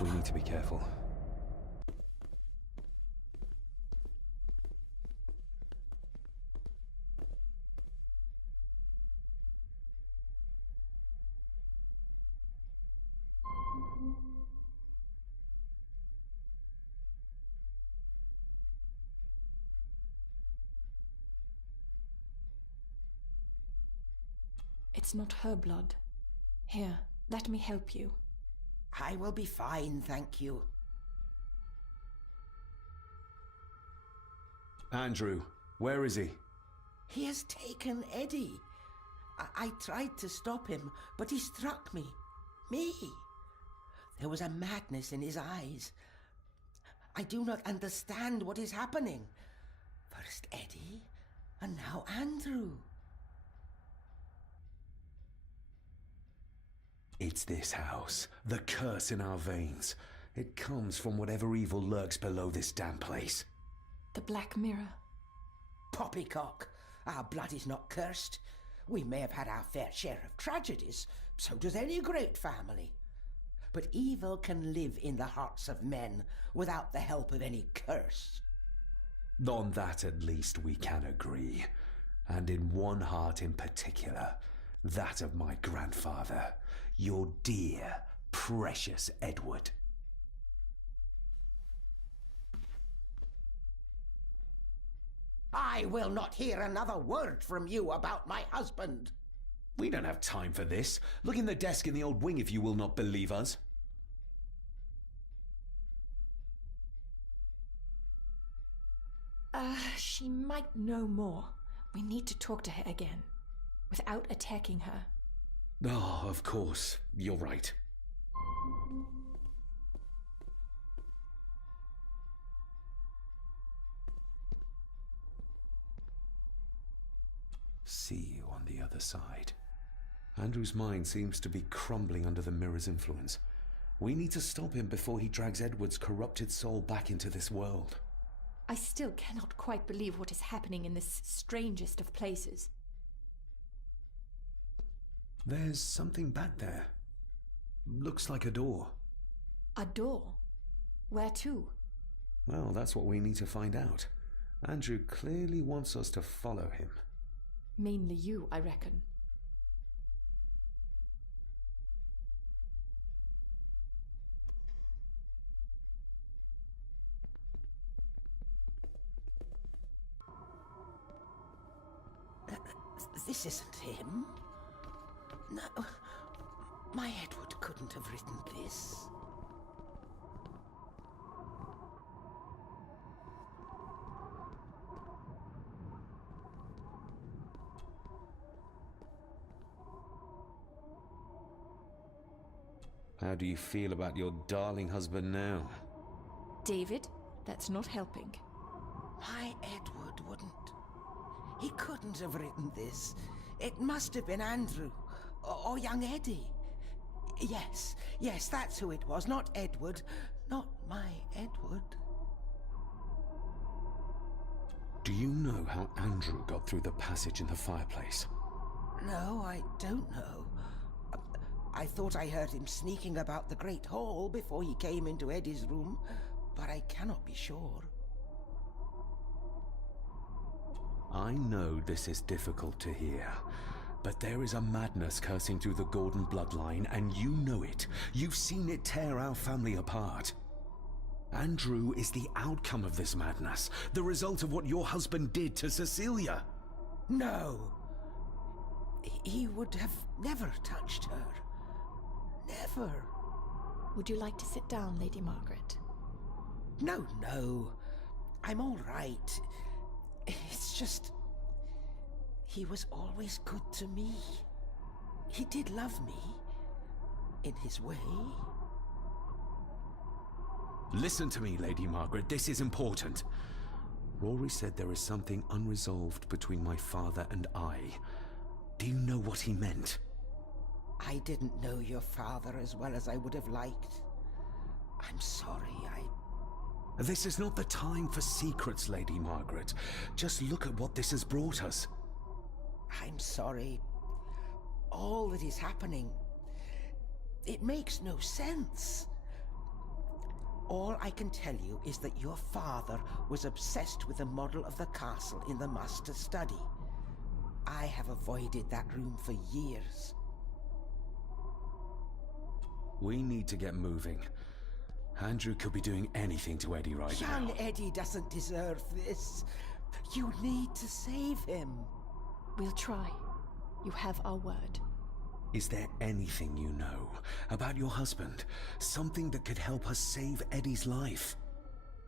We need to be careful. It's not her blood. Here, let me help you. I will be fine, thank you. Andrew, where is he? He has taken Eddie. I tried to stop him, but he struck me. Me. There was a madness in his eyes. I do not understand what is happening. First Eddie, and now Andrew. It's this house. The curse in our veins. It comes from whatever evil lurks below this damn place. The Black Mirror. Poppycock. Our blood is not cursed. We may have had our fair share of tragedies. So does any great family. But evil can live in the hearts of men without the help of any curse. On that at least we can agree. And in one heart in particular. That of my grandfather. Your dear, precious Edward. I will not hear another word from you about my husband. We don't have time for this. Look in the desk in the old wing if you will not believe us. She might know more. We need to talk to her again, without attacking her. Oh, of course. You're right. See you on the other side. Andrew's mind seems to be crumbling under the mirror's influence. We need to stop him before he drags Edward's corrupted soul back into this world. I still cannot quite believe what is happening in this strangest of places. There's something back there. Looks like a door. A door? Where to? Well, that's what we need to find out. Andrew clearly wants us to follow him. Mainly you, I reckon. This isn't him. No, my Edward couldn't have written this. How do you feel about your darling husband now? David, that's not helping. My Edward wouldn't. He couldn't have written this. It must have been Andrew, or young Eddie. Yes, that's who it was, not Edward. Not my Edward. Do you know how Andrew got through the passage in the fireplace? No, I don't know. I thought I heard him sneaking about the Great Hall before he came into Eddie's room, but I cannot be sure. I know this is difficult to hear, but there is a madness coursing through the Gordon bloodline, and you know it. You've seen it tear our family apart. Andrew is the outcome of this madness, the result of what your husband did to Cecilia. No. He would have never touched her. Never. Would you like to sit down, Lady Margaret? No. I'm all right. It's just... he was always good to me. He did love me. In his way. Listen to me, Lady Margaret. This is important. Rory said there is something unresolved between my father and I. Do you know what he meant? I didn't know your father as well as I would have liked. I'm sorry, This is not the time for secrets, Lady Margaret. Just look at what this has brought us. I'm sorry. All that is happening, it makes no sense. All I can tell you is that your father was obsessed with the model of the castle in the master study. I have avoided that room for years. We need to get moving. Andrew could be doing anything to Eddie right now. Young Eddie doesn't deserve this. You need to save him. We'll try. You have our word. Is there anything you know about your husband? Something that could help us save Eddie's life?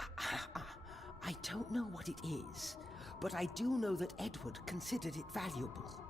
I don't know what it is, but I do know that Edward considered it valuable.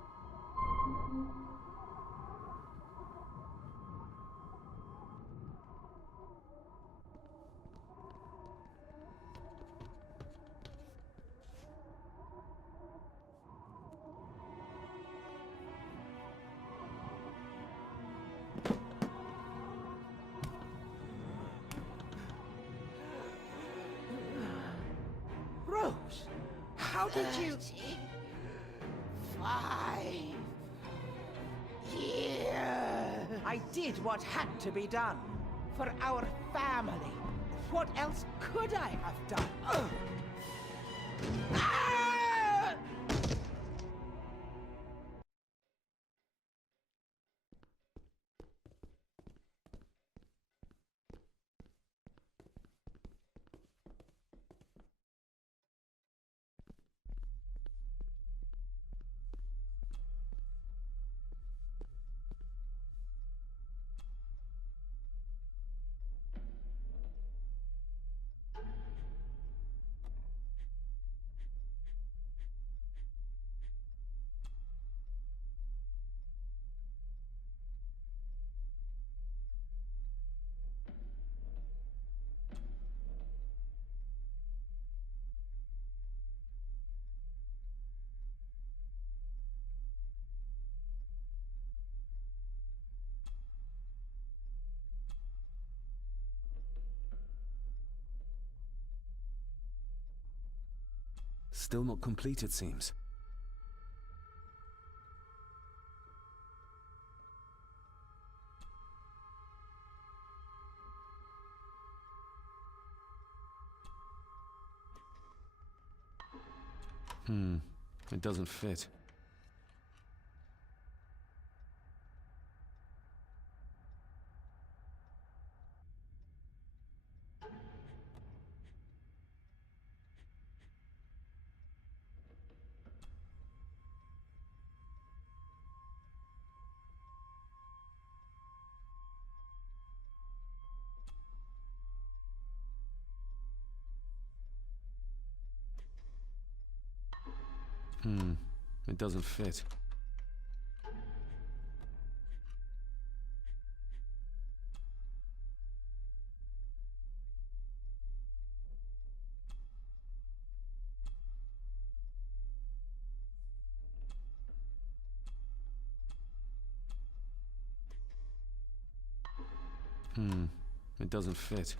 Rose, how did you... 5 years. I did what had to be done. For our family. What else could I have done? Ah! Still not complete, it seems. It doesn't fit. It doesn't fit. It doesn't fit.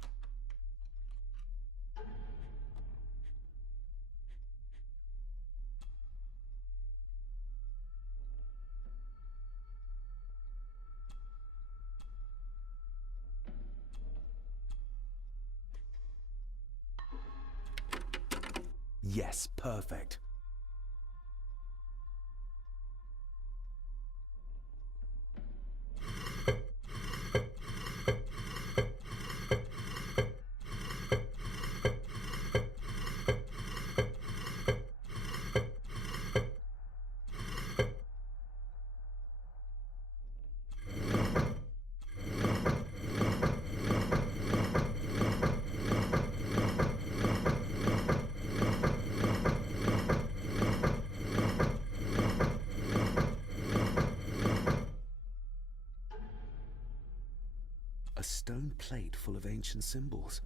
Yes, perfect. A stone plate full of ancient symbols.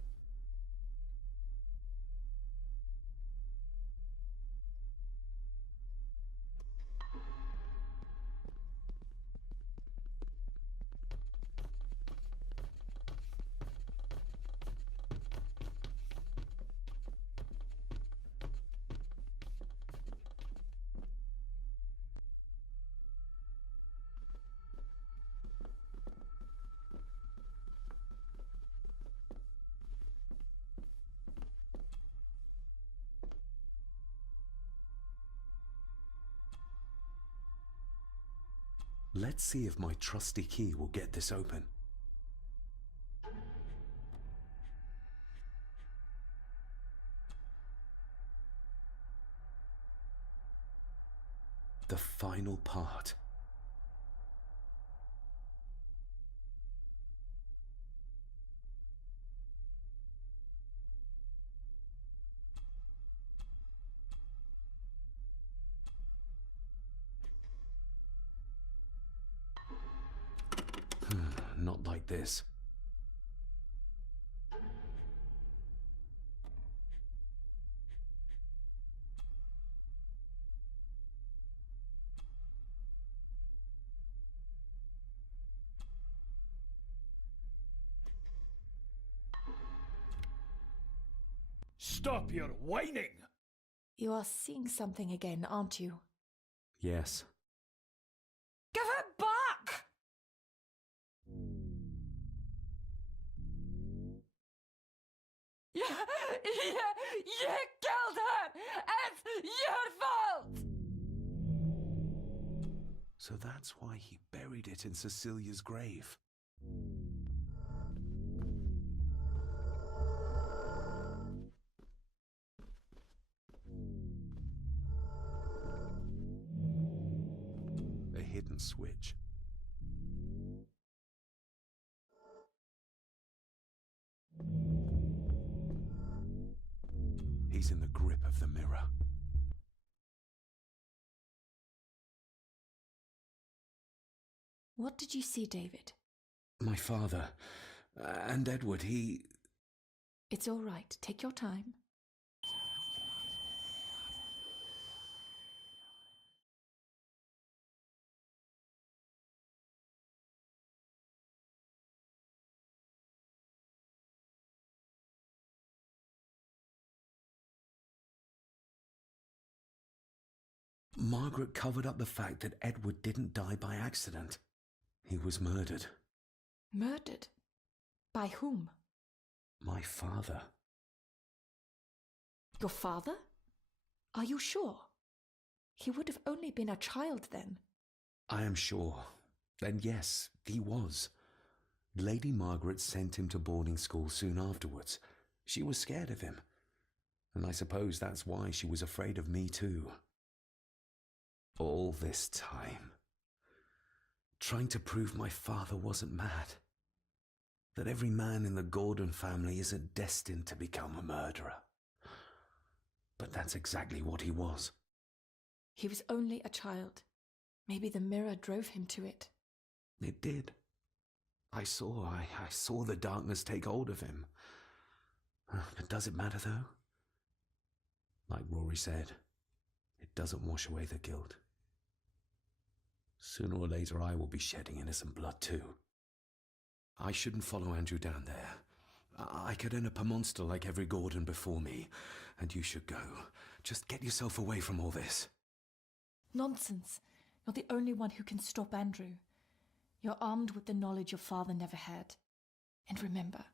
Let's see if my trusty key will get this open. The final part. Not like this. Stop your whining! You are seeing something again, aren't you? Yes. Give it back! You killed her! It's your fault! So that's why he buried it in Cecilia's grave. A hidden switch. He's in the grip of the mirror. What did you see, David? My father. And Edward, he... It's all right. Take your time. Margaret covered up the fact that Edward didn't die by accident. He was murdered. Murdered? By whom? My father. Your father? Are you sure? He would have only been a child then. I am sure. And yes, he was. Lady Margaret sent him to boarding school soon afterwards. She was scared of him. And I suppose that's why she was afraid of me too. All this time, trying to prove my father wasn't mad. That every man in the Gordon family isn't destined to become a murderer. But that's exactly what he was. He was only a child. Maybe the mirror drove him to it. It did. I saw the darkness take hold of him. But does it matter though? Like Rory said, it doesn't wash away the guilt. Sooner or later I will be shedding innocent blood too. I shouldn't follow Andrew down there. I could end up a monster like every Gordon before me, and you should go. Just get yourself away from all this. Nonsense. You're the only one who can stop Andrew. You're armed with the knowledge your father never had. And remember,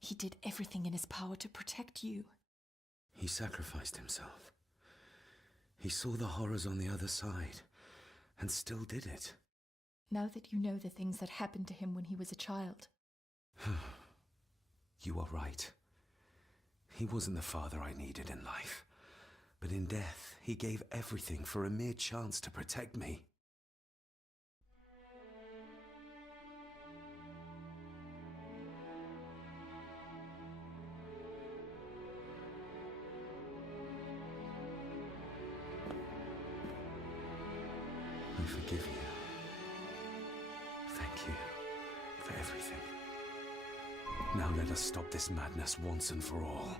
he did everything in his power to protect you. He sacrificed himself. He saw the horrors on the other side, and still did it. Now that you know the things that happened to him when he was a child. You are right. He wasn't the father I needed in life. But in death, he gave everything for a mere chance to protect me. I forgive you. Thank you for everything. Now let us stop this madness once and for all.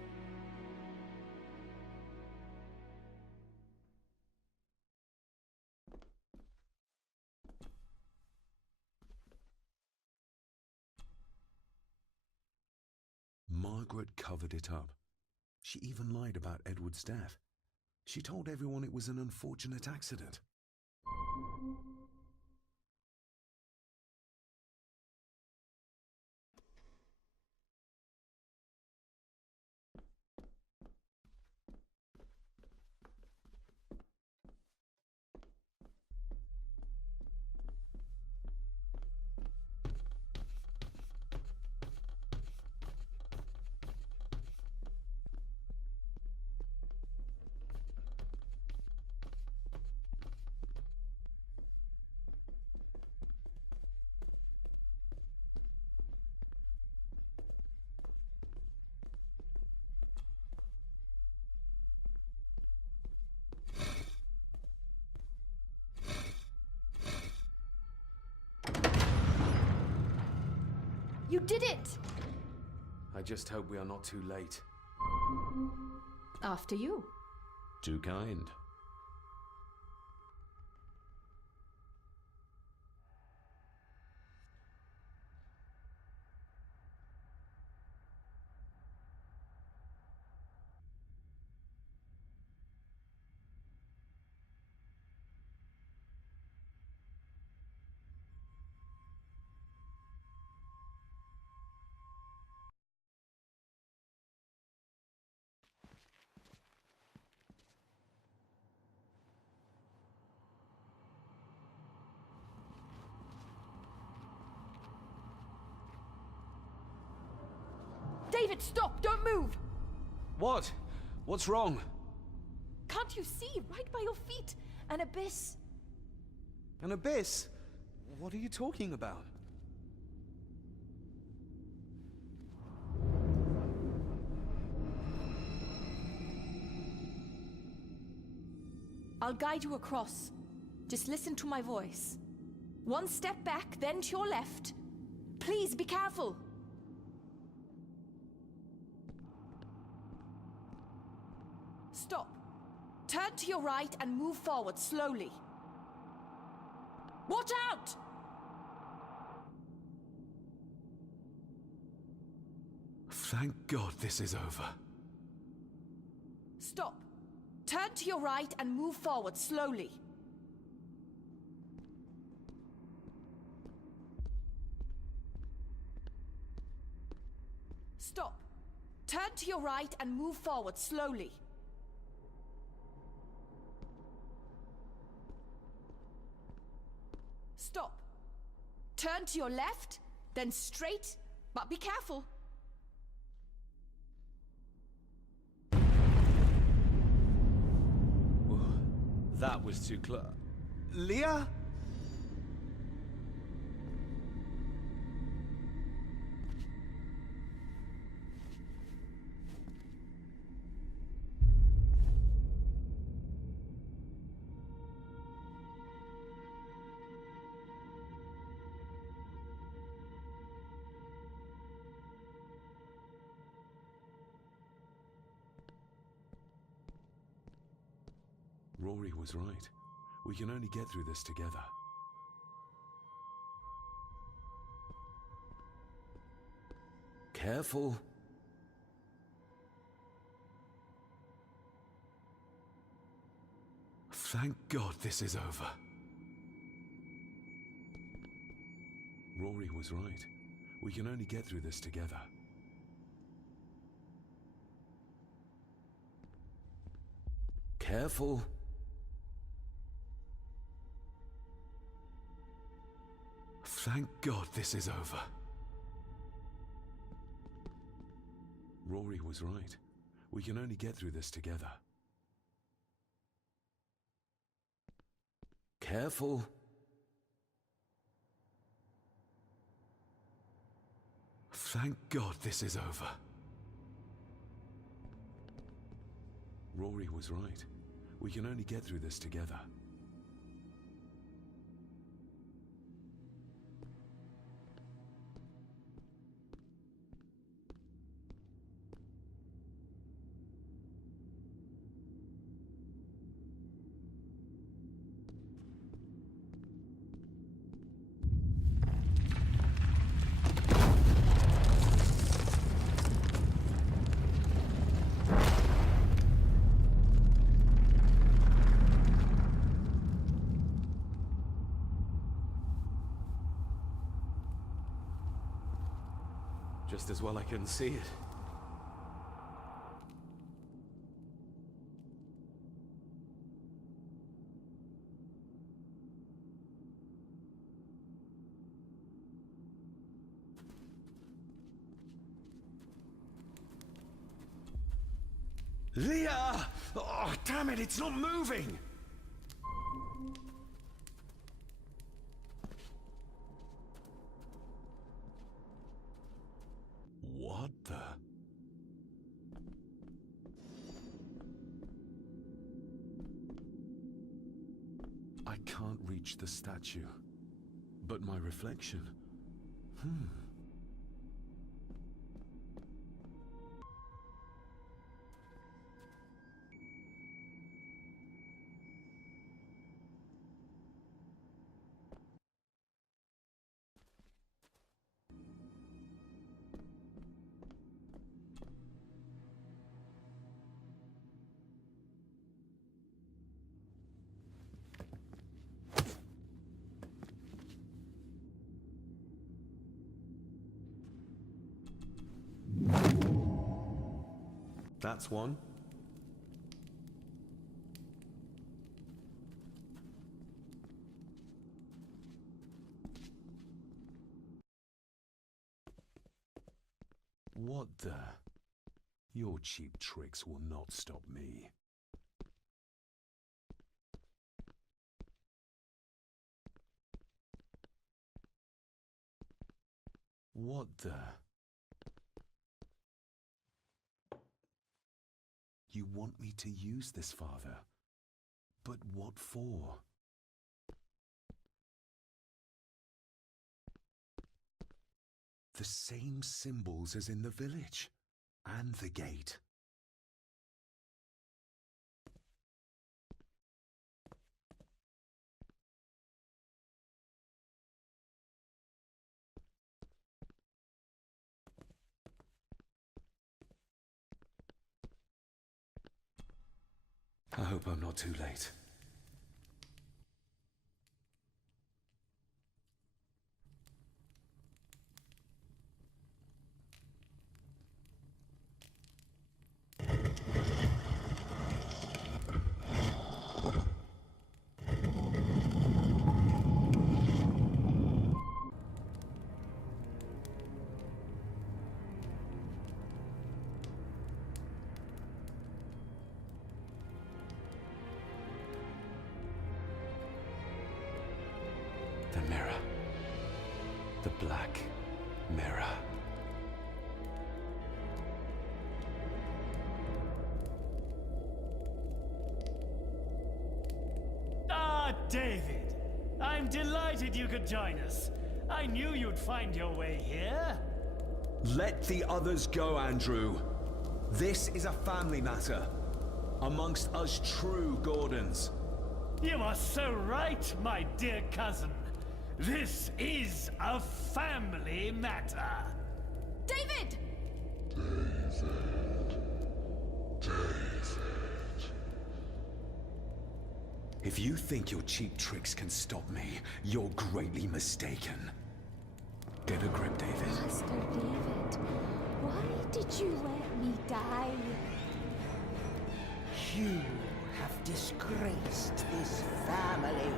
Margaret covered it up. She even lied about Edward's death. She told everyone it was an unfortunate accident. You did it! I just hope we are not too late. After you. Too kind. David, stop! Don't move! What? What's wrong? Can't you see? Right by your feet. An abyss. An abyss? What are you talking about? I'll guide you across. Just listen to my voice. One step back, then to your left. Please be careful. Stop. Turn to your right and move forward slowly. Watch out! Thank God this is over. Stop. Turn to your right and move forward slowly. Stop. Turn to your right and move forward slowly. Stop. Turn to your left, then straight, but be careful. That was too close. Leah? Rory was right. We can only get through this together. Careful. Thank God this is over. Rory was right. We can only get through this together. Careful. Thank God this is over. Rory was right. We can only get through this together. Careful. Thank God this is over. Rory was right. We can only get through this together. Just as well I couldn't see it. Leah! Oh, damn it, it's not moving! What the? I can't reach the statue. But my reflection... That's one. What the? Your cheap tricks will not stop me. What the? You want me to use this, Father? But what for? The same symbols as in the village, and the gate. I hope I'm not too late. The mirror. The black mirror. Ah, David! I'm delighted you could join us. I knew you'd find your way here. Let the others go, Andrew. This is a family matter. Amongst us true Gordons. You are so right, my dear cousin. This is a family matter. David! If you think your cheap tricks can stop me, you're greatly mistaken. Get a grip, David. Master David, why did you let me die? You have disgraced this family.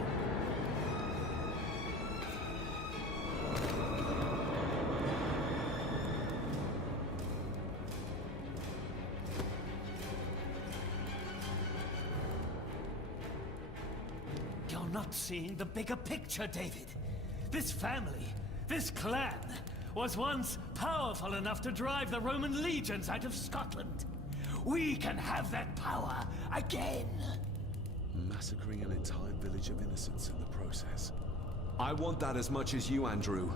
You're not seeing the bigger picture, David. This family, this clan, was once powerful enough to drive the Roman legions out of Scotland. We can have that power again. Massacring an entire village of innocents in the process. I want that as much as you, Andrew.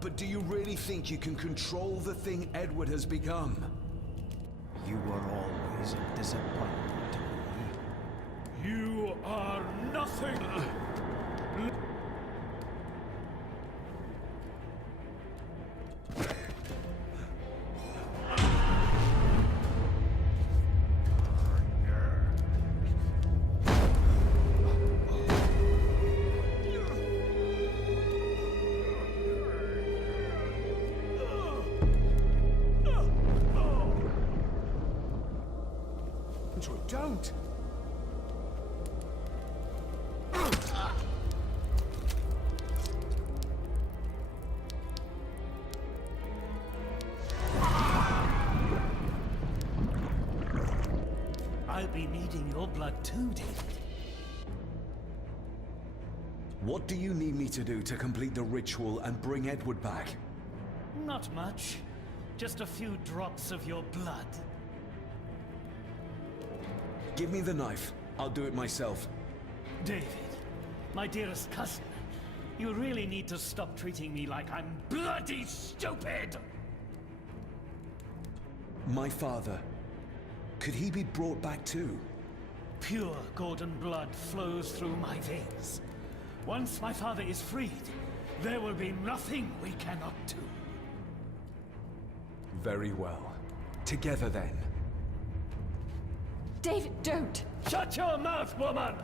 But do you really think you can control the thing Edward has become? You were always a disappointment to me. You are nothing. Andrew, don't! I'll be needing your blood too, David. What do you need me to do to complete the ritual and bring Edward back? Not much. Just a few drops of your blood. Give me the knife. I'll do it myself. David, my dearest cousin, you really need to stop treating me like I'm bloody stupid! My father. Could he be brought back too? Pure Gordon blood flows through my veins. Once my father is freed, there will be nothing we cannot do. Very well. Together then. David, don't! Shut your mouth, woman!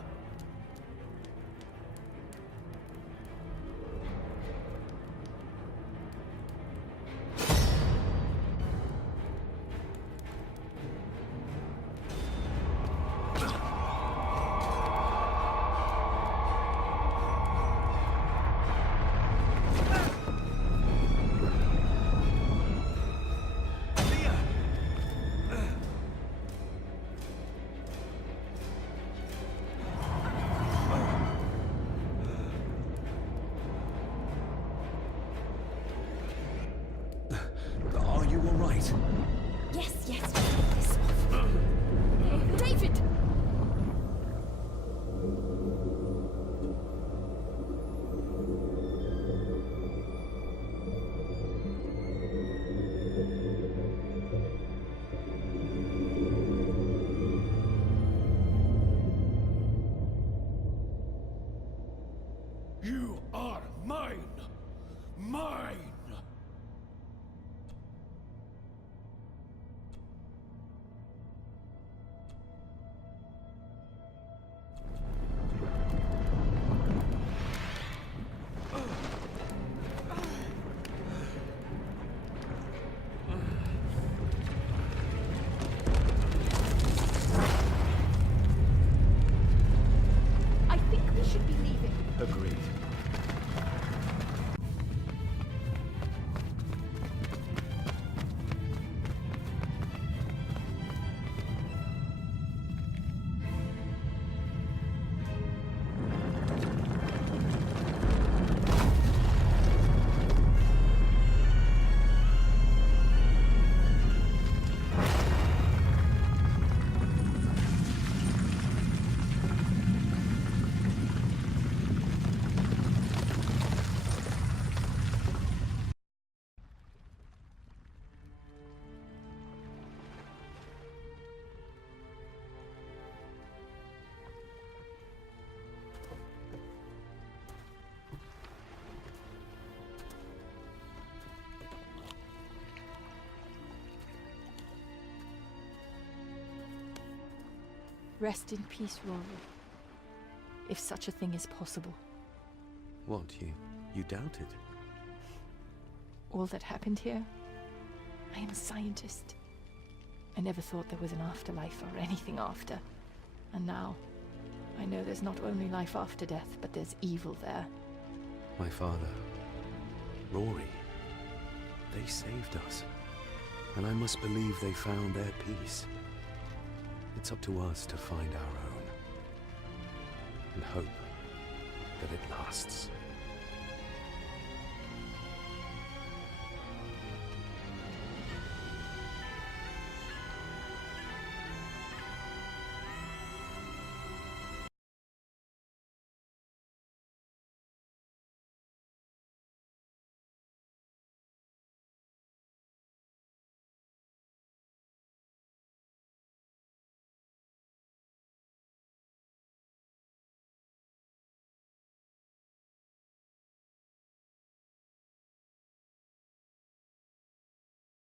all right? Yes, yes, we got this off. David! You are mine! Mine! I think we should be leaving. Agreed. Rest in peace, Rory. If such a thing is possible. What, you doubted? All that happened here? I am a scientist. I never thought there was an afterlife or anything after. And now, I know there's not only life after death, but there's evil there. My father, Rory, they saved us. And I must believe they found their peace. It's up to us to find our own. And hope that it lasts.